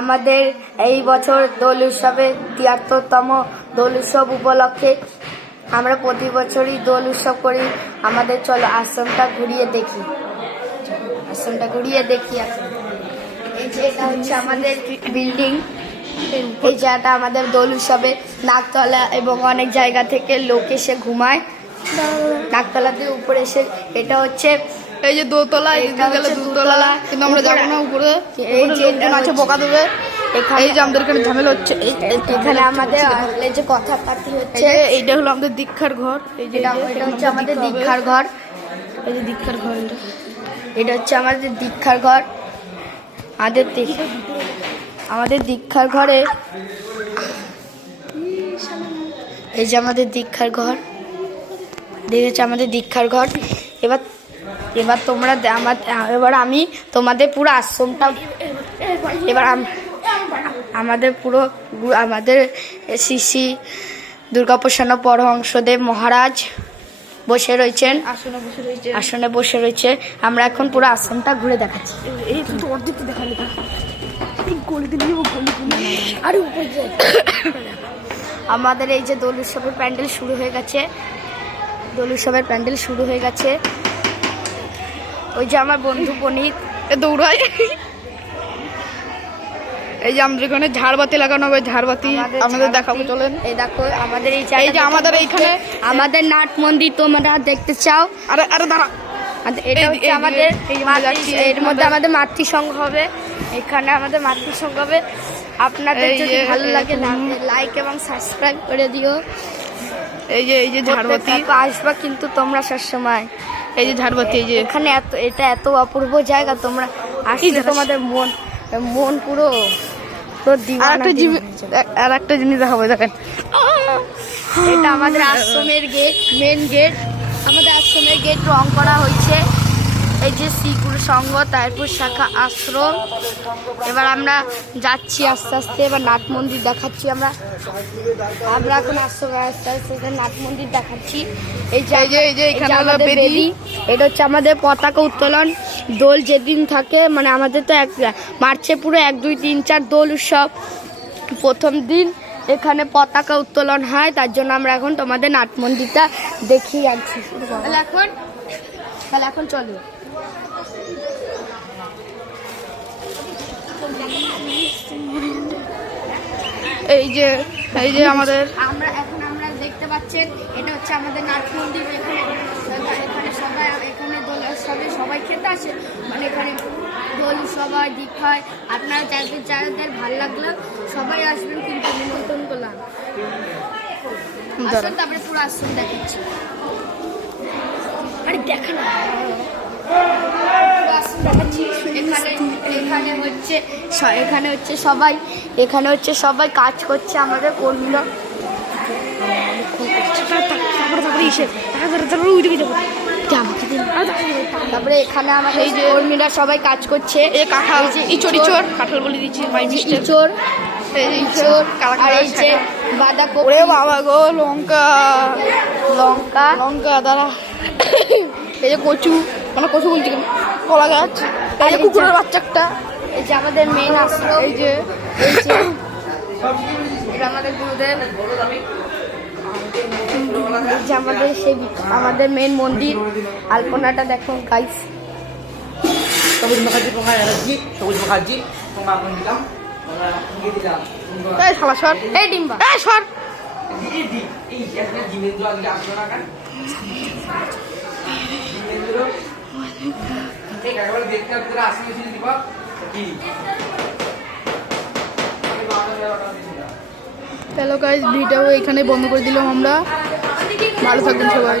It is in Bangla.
আমাদের এই বছর দোল উৎসবে ৭৩তম দোল উৎসব উপলক্ষে আমরা প্রতি বছরই দোল উৎসব করি। আমাদের চলো আশ্রমটা ঘুরিয়ে দেখি। এই যে এটা হচ্ছে আমাদের বিল্ডিং। এই জায়গাটা আমাদের দোল উৎসবে নাকতলা এবং অনেক জায়গা থেকে লোক এসে ঘুমায়। নাকতলাতে উপরে এসে এটা হচ্ছে এই যে দোতলা, দুতলা, কিন্তু আমরা যাবো না উপরে। এই যে আছে বোকা দেবে। এই যে আমাদের এখানে ঝামেলা হচ্ছে। এখানে আমাদের যে কথা পাতি হচ্ছে। এইটা হলো আমাদের দীক্ষার ঘর। এই যে এটা হচ্ছে আমাদের দীক্ষার ঘর। এই যে দীক্ষার ঘর, এটা হচ্ছে আমাদের দীক্ষার ঘর। আমাদের দীক্ষার ঘরে এই যে আমাদের দীক্ষার ঘর দেখেছে, আমাদের দীক্ষার ঘর। এবার তোমরা এবার আমি তোমাদের পুরো আশ্রমটা এবার আমাদের শ্রী দুর্গাপ্রসন্ন পরমহংসদেব মহারাজ আসনে বসে রয়েছে। আমরা এখন পুরো আশ্রমটা ঘুরে দেখাচ্ছি। আমাদের এই যে দোল উৎসবের প্যান্ডেল শুরু হয়ে গেছে। ওই যে আমার বন্ধু পনিত দৌড়ায়। এই যে আমাদের এখানে ঝাড়বাতি লাগানো হবে। ঝাড়বাতি আমাদের দেখাবো, চলেন। এই দেখো আমাদের এই যে আমাদের এইখানে আমাদের নাট মন্দির তোমরা দেখতে চাও? আরে দাঁড়া, এটা হচ্ছে আমাদের এর মধ্যে আমাদের মাতৃসংঘ হবে। এখানে আমাদের মাতৃসংঘ হবে। আপনাদের যদি ভালো লাগে লাইক এবং সাবস্ক্রাইব করে দিও। এই যে ঝাড়বাতি আসবা কিন্তু তোমরা সবসময়। এই যে ঝাড়বাতি, এই যে এখানে এটা এত অপূর্ব জায়গা, তোমরা আসলে তোমাদের মন পুরো আর একটা জিনিস দেখাবো, দেখেন। এটা আমাদের আশ্রমের গেট, মেন গেট। আমাদের আশ্রমের গেট রং করা হয়েছে। এই যে শ্রীগুরু সংঘ তারপুর শাখা আশ্রম। এবার আমরা যাচ্ছি আস্তে আস্তে। এবার নাট মন্দির দেখাচ্ছি। আমরা এখন আশ্রমে আস্তে আস্তে নাট মন্দির দেখাচ্ছি। এই যে এখানে আমাদের বেদি। এটা হচ্ছে আমাদের পতাকা উত্তোলন। দোল যেদিন থাকে, মানে আমাদের তো মার্চে পুরো 1, 2, 3, 4 দোল উৎসব। প্রথম দিন এখানে পতাকা উত্তোলন হয়। তার জন্য আমরা এখন তোমাদের নাট মন্দিরটা দেখিয়ে আনছি। তাহলে এখন চলো। এই যে আমাদের আমরা দেখতে পাচ্ছেন, এটা হচ্ছে আমাদের নাট মন্দির। এখানে দোল উৎসবে সবাই খেতে আসে, মানে এখানে দোল সবাই দীক্ষায়। আপনারা যাদের ভালো লাগলো সবাই আসবেন, কিন্তু নিমন্ত্রণ করলাম। আসুন, তারপরে পুরো আশ্রম দেখাচ্ছি। আরে দেখা না, এখানে হচ্ছে সবাই কাজ করছে, আমাদের কর্মীরা। তারপরে এখানে আমাদের এই যে কর্মীরা সবাই কাজ করছে। কাঁঠাল বলে দিচ্ছি, ইঁচড়, আর এই যে বাঁধাকপি। বাবা গো, লঙ্কা দাঁড়া। এই যে কচু বলছি, কলা গাছ। এই যে কুকুরের বাচ্চা একটা। এই যে আমাদের মেন আশ্রম। এই যে এটা আমাদের গুরুদেব। যে আমাদের মেন মন্দির। আলপনাটা দেখো গাইস। এই ডিম্বা সর। হ্যালো গাইস, ভিডিও এখানে বন্ধ করে দিলাম আমরা। ভালো থাকবেন সবাই।